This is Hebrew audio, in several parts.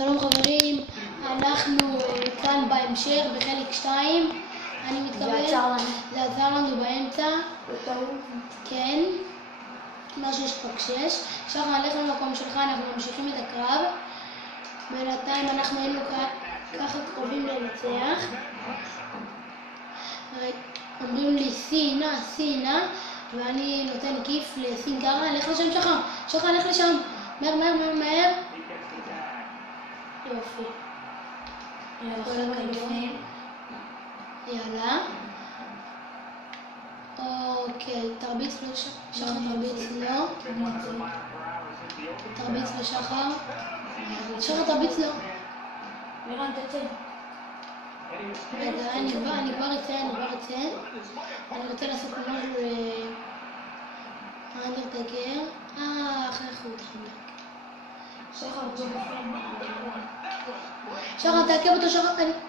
שלום חברים, אנחנו כאן בהמשך בחלק 2. אני מתכוון, זה עזר לנו באמצע. כן, משהו שפקשש. שחר, הלך למקום שלך, אנחנו ממשיכים את הקרב. בינתיים אנחנו היינו ככה קרובים לנצח. אומרים לי סינה, ואני נותן כיף לסינגרה. הלך לשם שחר, הלך לשם, מהר. יופי. יאללה. אוקיי, תרביץ לו שחר, תרביץ לו שחר. תרביץ לו. מירן, תצא. רגע, אני כבר אצא. אני רוצה לעשות משהו לאנדרטגר. אחרי חוט חמק. שחר, תעכב אותו,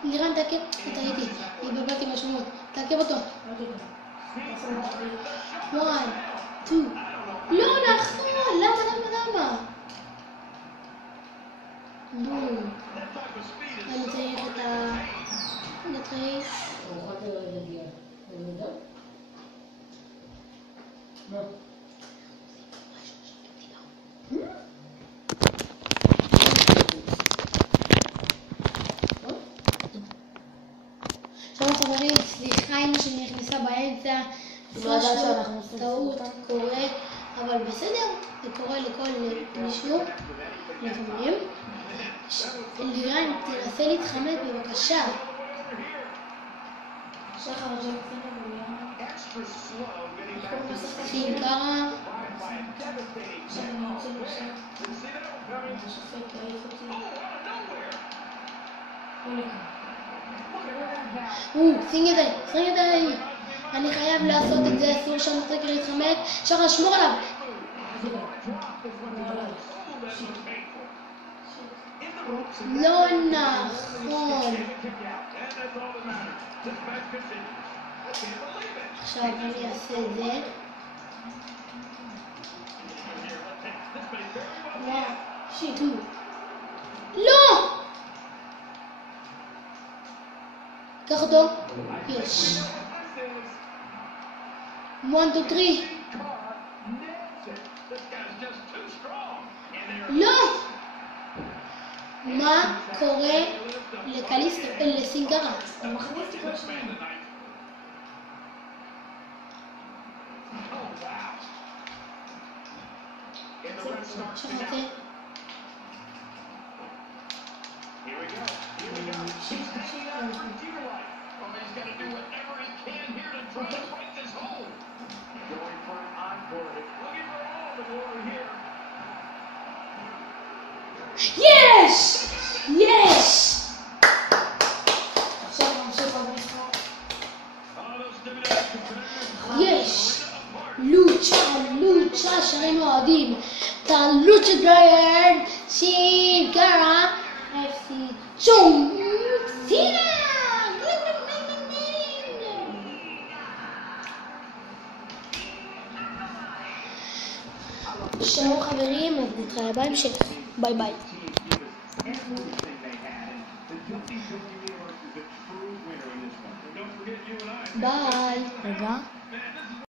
לירן, תעכב. טעיתי, התבלבלתי בשמות. תעכב אותו. 1, 2. לא נכון, למה? בום. אני צריך את נתחיל. שלום חברים, סליחה אמא שלי נכנסה באמצע. טעות קורה, אבל בסדר, זה קורה לכל מישהו. לפעמים. לירן, תנסה להתחמק בבקשה. שחר, סינגרה. שים ידיים. אני חייב לעשות את זה, אסור שהמטרקר להתחמק. שחר, שמור עליו. לא נכון. עכשיו אני אעשה את זה. לא! קח אותו. יש. 1, 2, 3. לא! מה קורה לסינגרה? שחצה. Yes! לוצ'ה, שרים אוהדים. את הלוצ'ה דרייר, סינגרה, FC צ'ום, סינה! שלום חברים, אז נתראה בהמשך. ביי. ביי. רגע.